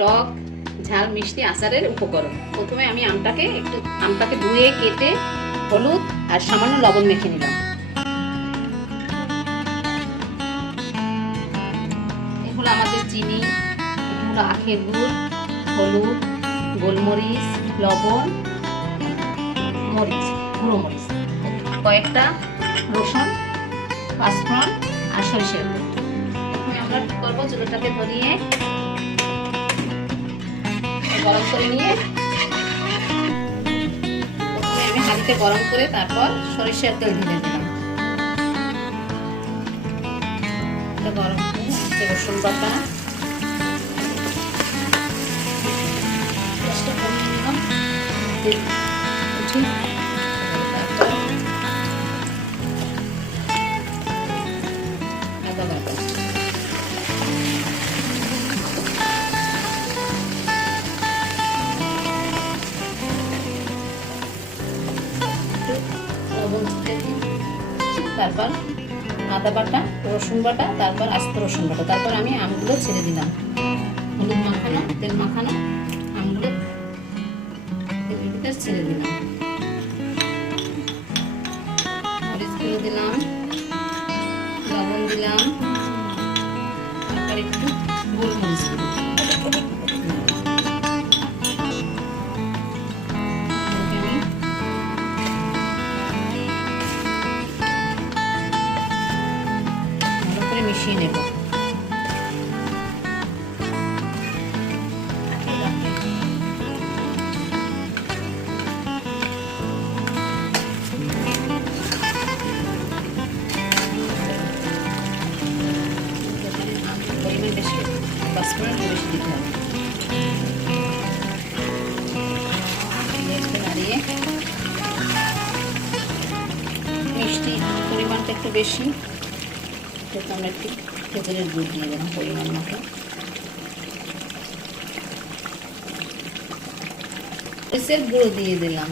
টক, ঝাল, মিষ্টি, আচারের উপকরণ। প্রথমে আমি আমটাকে একটু, আমটাকে ধুয়ে কেটে হলুদ আর সামান্য লবণ মেখে নিলাম। এগুলো আমাদের চিনি এগুলো আখের গুড়, হলুদ, গোলমরিচ, লবণ, মরিচ, গুঁড়ো মরিচ। কয়েকটা রসুন, পাঁচফোড়ন আর সরিষার আমরা কি করব? চুলোটাকে ধরিয়ে গরম করে নিয়ে, প্রথমে আমি হাঁড়িতে গরম করে তারপর সরিষার তেল ঢেলে দিলাম। গরম করে রসুন তারপর আদা বাটা, রসুন বাটা, তারপর আস্ত রসুন বাটা। তারপর আমি আমগুলো ছেড়ে দিলাম। হলুদ মাখানো, তেল মাখানো আমগুলো তেলের ভিতরে ছেড়ে দিলাম। মরিচগুলো দিলাম, লবণ দিলাম, তারপর একটু গোলমরিচ দিলাম মিশিয়ে নেব। মিষ্টি পরিমাণটা একটু বেশি। সেটা আমরা একটু খেজুরের দুধ দিয়ে দিলাম পরিমাণ মতো। এসে গুঁড়ো দিয়ে দিলাম।